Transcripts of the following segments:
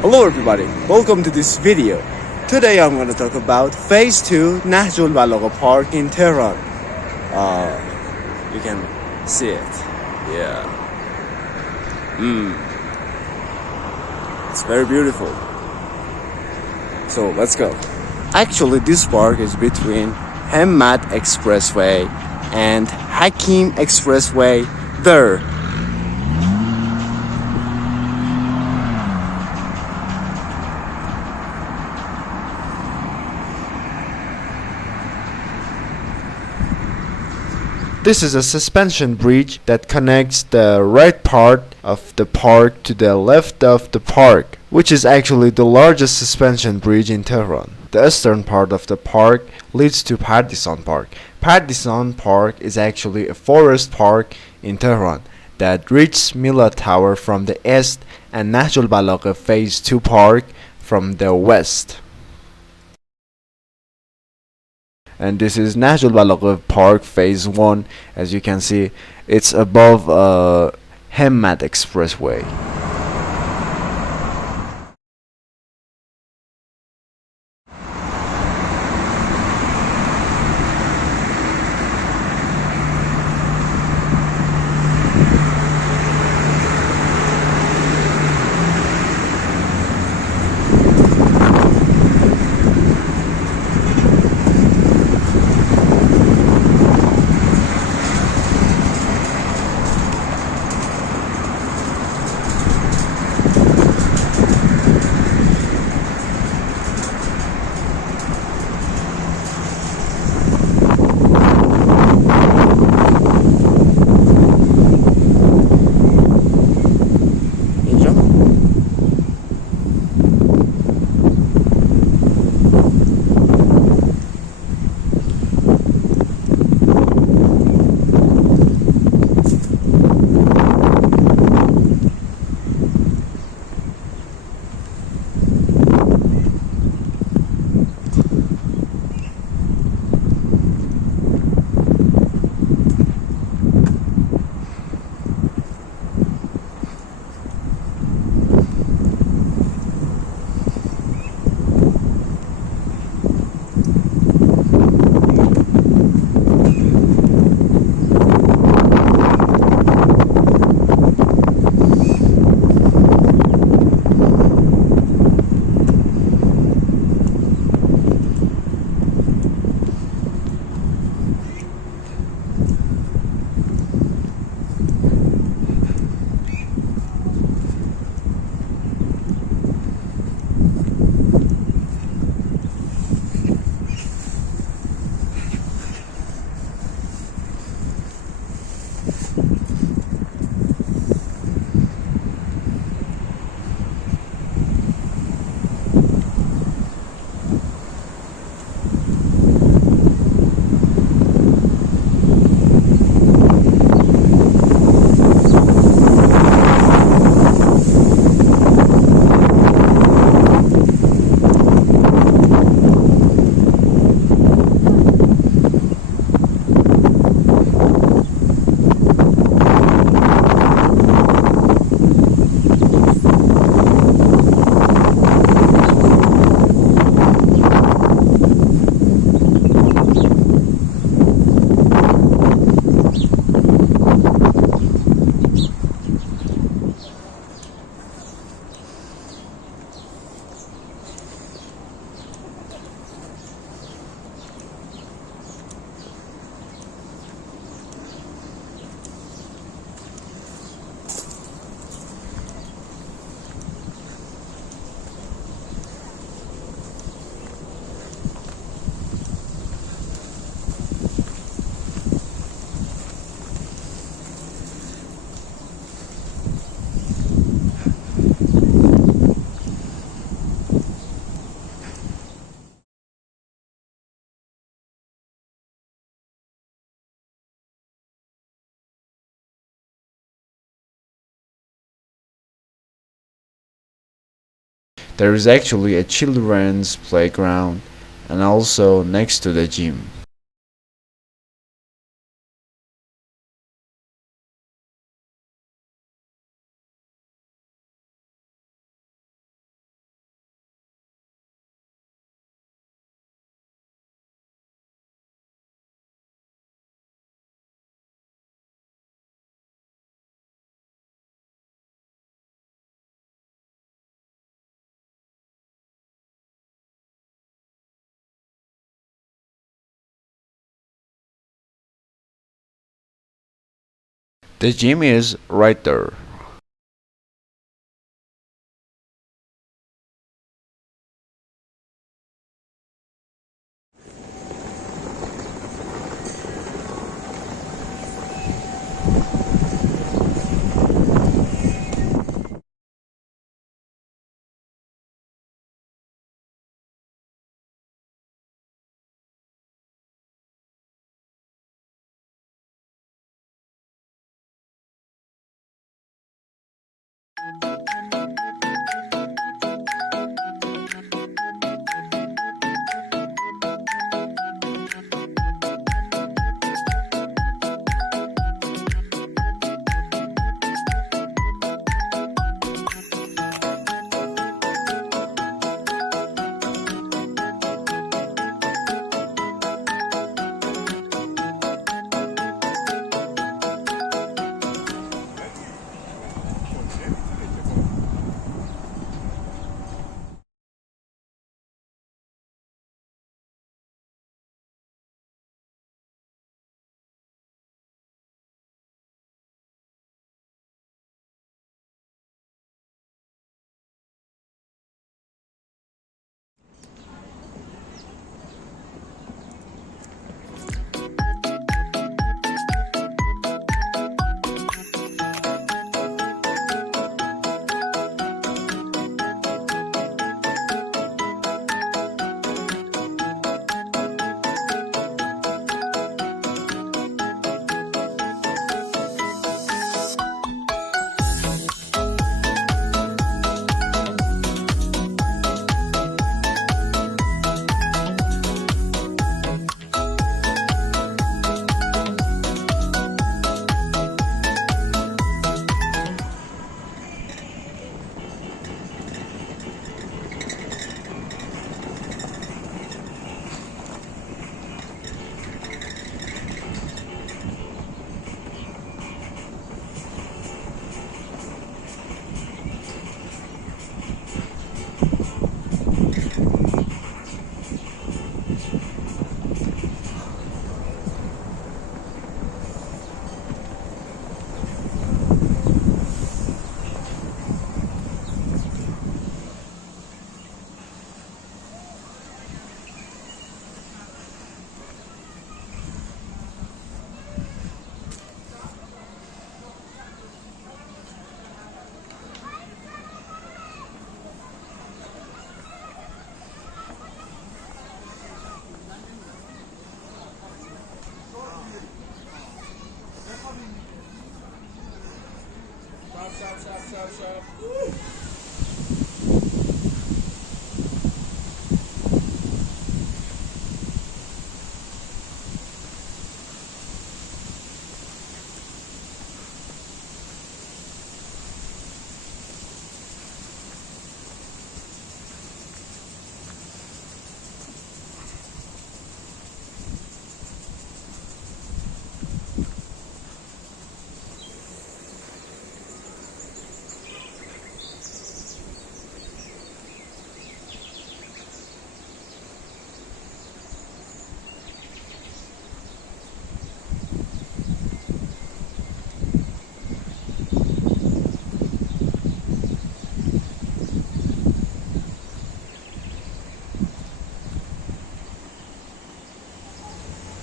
Hello everybody, welcome to this video. Today I'm going to talk about Phase 2 Nahjolbalagheh Park in Tehran. You can see it. Yeah. It's very beautiful. So let's go. Actually this park is between Hamad Expressway and Hakim Expressway there. This is a suspension bridge that connects the right part of the park to the left of the park, which is actually the largest suspension bridge in Tehran. The eastern part of the park leads to Park. Park is actually a forest park in Tehran that reaches Mila Tower from the east and Nahjolbalagheh Phase 2 Park from the west. And this is Nahjolbalagheh Park Phase 1. As you can see, it's above Hamad Expressway. There is actually a children's playground and also next to the gym. The gym is right there.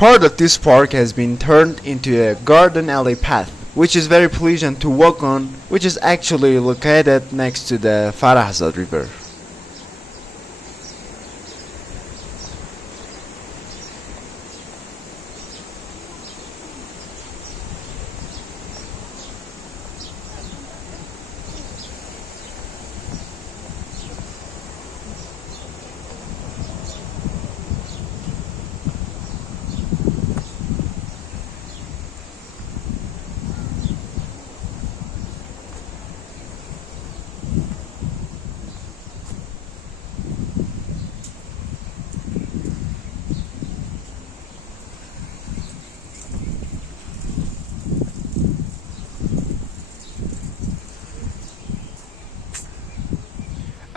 Part of this park has been turned into a garden alley path, which is very pleasant to walk on, which is actually located next to the Farahzad River.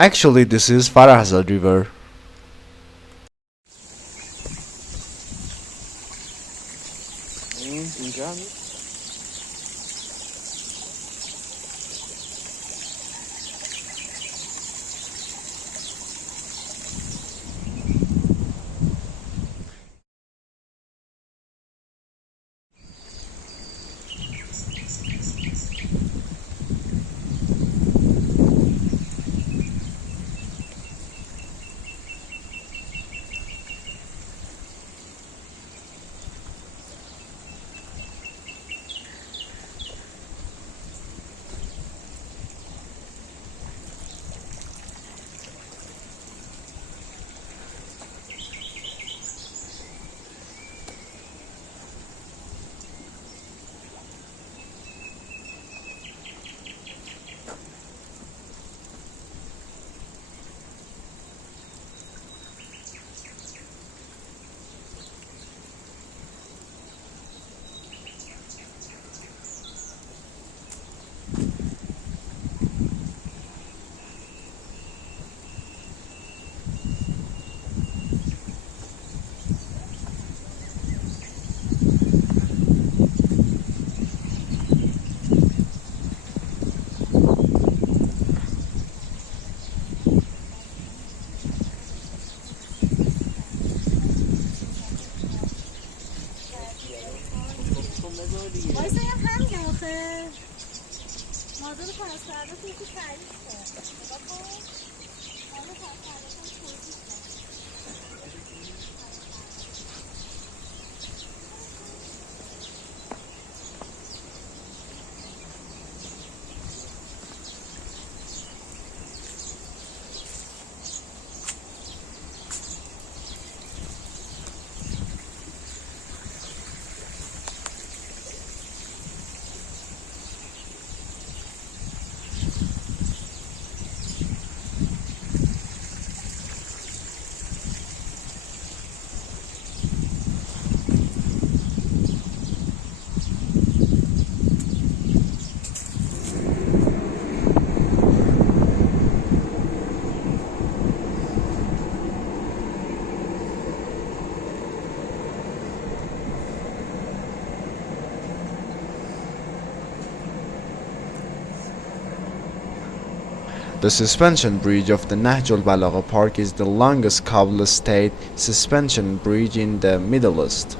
Actually, this is Farahzad River. مازاد پس فردا توی تعریفه نگاه کن آره پس فردا توضیح The suspension bridge of the Nahjolbalagheh Park is the longest cobble-stayed suspension bridge in the Middle East.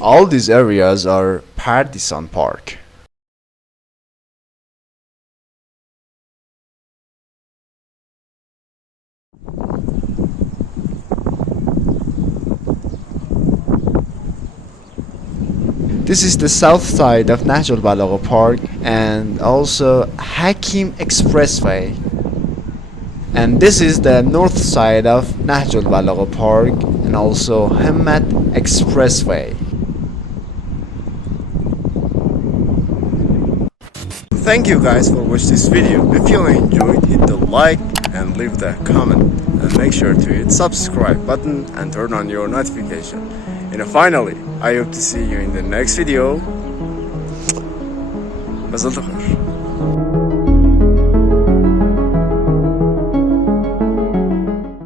All these areas are Partisan Park. This is the south side of Nahjolbalagheh Park and also Hakim Expressway. And this is the north side of Nahjolbalagheh Park and also Hamad Expressway. Thank you guys for watching this video. If you enjoyed, hit the like and leave the comment. And make sure to hit subscribe button and turn on your notification. And finally, I hope to see you in the next video. Mazal tov.